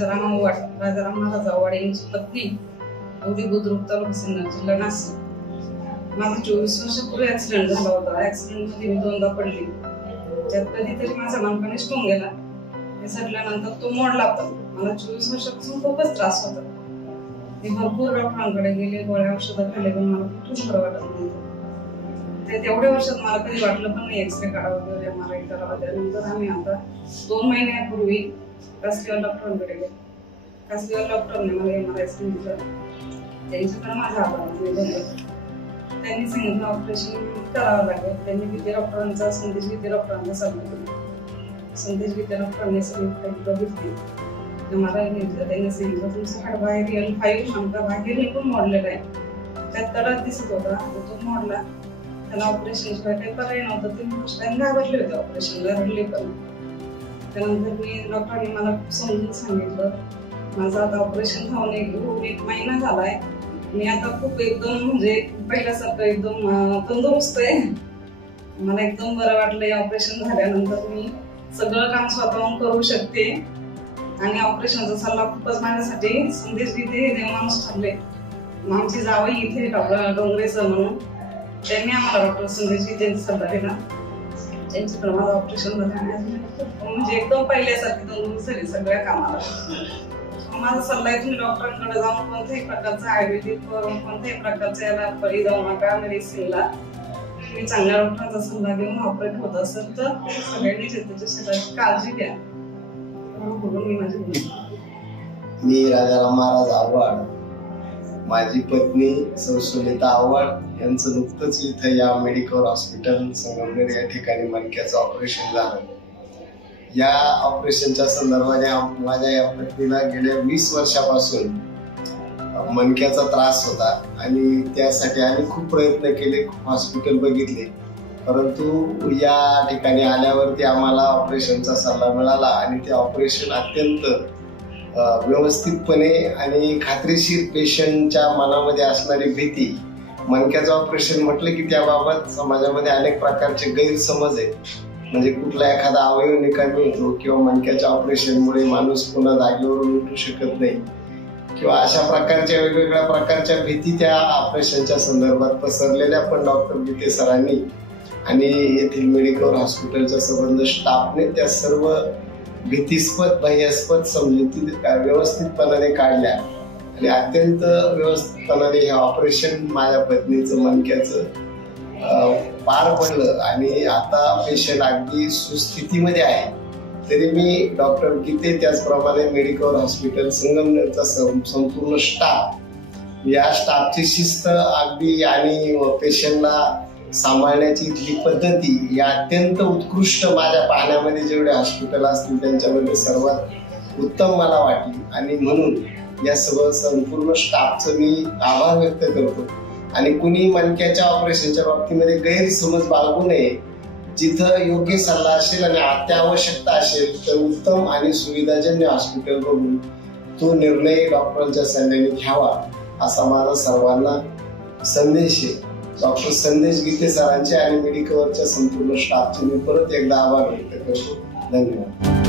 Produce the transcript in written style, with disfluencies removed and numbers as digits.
राजाराम महाराज आव्हाड यांची पत्नी एवढी बुद्रुक, तालुका सिन्नर, जिल्हा नाशिक. माझा 24 वर्षापूर्वी ऍक्सिडेंट झाला होता. ऍक्सिडेंट मध्ये मी 2दा पडली. त्यात कधीतरी माझा मानपाने स्टोन गेला. हे सडल्यानंतर तो मोडला. पण मला 24 वर्षापासून खूपच त्रास होता. मी भरपूर डॉक्टरांकडे गेले, गोळ्या औषधं खाल्ले, पण मला कुठूच बरं वाटत नव्हतं. ते तेवढ्या वर्षात मला कधी वाटलं पण नाही एक्सरे काढावा किंवा MRI करावा. त्यानंतर आम्ही आता 2 महिन्यापूर्वी कासलीवाल डॉक्टरांकडे गेलो. कासलीवाल डॉक्टरने मला MRI सांगितलं. त्यांच्याकडे माझा आभार मानले. त्यांनी सांगितलं ऑपरेशन करावं लागेल. त्यांनी विद्या डॉक्टरांचा, संदेश विद्या डॉक्टरांचा सल्ला दिला. संदेश विद्या डॉक्टरांनी सगळी बघितली. मला त्यांनी सांगितलं तुमचं हाड बाहेर L5 आमचा बाहेर निघून मोडलेला आहे. त्यात तडाख दिसत होता, तो मोडला. त्याला ऑपरेशन शिवाय काही पर्याय नव्हतं. ते फर्स्ट टाइम घाबरले होते ऑपरेशनला, रडले पण. त्यानंतर मी डॉक्टरांनी मला समजून सांगितलं माझं आता ऑपरेशन होऊन 1 महिना झालाय. मी आता खूप एकदम म्हणजे पहिल्यासारखं एकदम तंदुरुस्त आहे. मला एकदम बरं वाटलं. या ऑपरेशन झाल्यानंतर मी सगळं काम स्वतःहून करू शकते. आणि ऑपरेशनचा सल्ला खूपच माझ्यासाठी संदेश विद्ये हे देव माणूस ठरले. आमची जावई इथे डॉक्टर डोंगरे सर म्हणून, त्यांनी आम्हाला डॉक्टर संदेश विद्येचा सल्ला दिला. त्यांच्याकडे माझं ऑपरेशन झालं म्हणजे एकदम पहिल्यासारखी तंदुरुस्त झाली सगळ्या कामाला. माझा सल्ला आहे तुम्ही डॉक्टरांकडे जाऊन कोणत्याही प्रकारचं आयुर्वेदिक कोणत्याही प्रकारचं याला बळी जाऊ नका. मेडिसिनला तुम्ही चांगल्या डॉक्टरांचा सल्ला घेऊन ऑपरेट होत असेल तर सगळ्यांनी त्याच्या शरीराची काळजी घ्या. मी राजाराम महाराज आव्हाड, माझी पत्नी सुनीता आव्हाड यांचं नुकतंच इथं या मेडिकल हॉस्पिटल संगमनेर या ठिकाणी मणक्याचं ऑपरेशन झालं. या ऑपरेशनच्या संदर्भाने माझ्या या पत्नीला गेल्या 20 वर्षापासून मणक्याचा त्रास होता आणि त्यासाठी आम्ही खूप प्रयत्न केले, खूप हॉस्पिटल बघितले. परंतु या ठिकाणी आल्यावरती आम्हाला ऑपरेशनचा सल्ला मिळाला आणि ते ऑपरेशन अत्यंत व्यवस्थितपणे आणि खात्रीशीर पेशंटच्या मनामध्ये असणारी भीती, मणक्याचं ऑपरेशन म्हटलं की त्याबाबत समाजामध्ये अनेक प्रकारचे गैरसमज आहेत. म्हणजे कुठला एखादा अवयव निकामी होतो किंवा मणक्याच्या ऑपरेशनमुळे माणूस पुन्हा जागेवरून उठू शकत नाही किंवा अशा प्रकारच्या वेगवेगळ्या प्रकारच्या भीती त्या ऑपरेशनच्या संदर्भात पसरलेल्या. पण डॉक्टर गीते सरांनी आणि येथील मेडिकल हॉस्पिटलच्या संबंध स्टाफने त्या सर्व भीतीस्पद, भयास्पद समजुती व्यवस्थितपणाने काढल्या आणि अत्यंत व्यवस्थितपणाने हे ऑपरेशन माझ्या पत्नीचं मणक्याचं पार पडलं आणि आता पेशंट अगदी सुस्थितीमध्ये आहे. तरी मी डॉक्टर गीते, त्याचप्रमाणे मेडिकल हॉस्पिटल संगमनेरचा संपूर्ण स्टाफ, या स्टाफची शिस्त अगदी आणि पेशंटला सांभाळण्याची जी पद्धती या अत्यंत उत्कृष्ट माझ्या पाहण्यामध्ये जेवढे हॉस्पिटल असतील त्यांच्यामध्ये सर्वात उत्तम मला वाटली. आणि म्हणून या संपूर्ण स्टाफचं मी आभार व्यक्त करतो. आणि कुणी मणक्याच्या ऑपरेशनच्या बाबतीमध्ये गैरसमज बाळगू नये. जिथं योग्य सल्ला असेल आणि अत्यावश्यकता असेल तर उत्तम आणि सुविधाजन्य हॉस्पिटल बघून तो निर्णय डॉक्टरांच्या सल्ल्याने घ्यावा असा माझा सर्वांना संदेश आहे. डॉक्टर संदेश गीते सरांचे आणि मेडिकलच्या संपूर्ण स्टाफचे मी परत एकदा आभार व्यक्त करतो. धन्यवाद.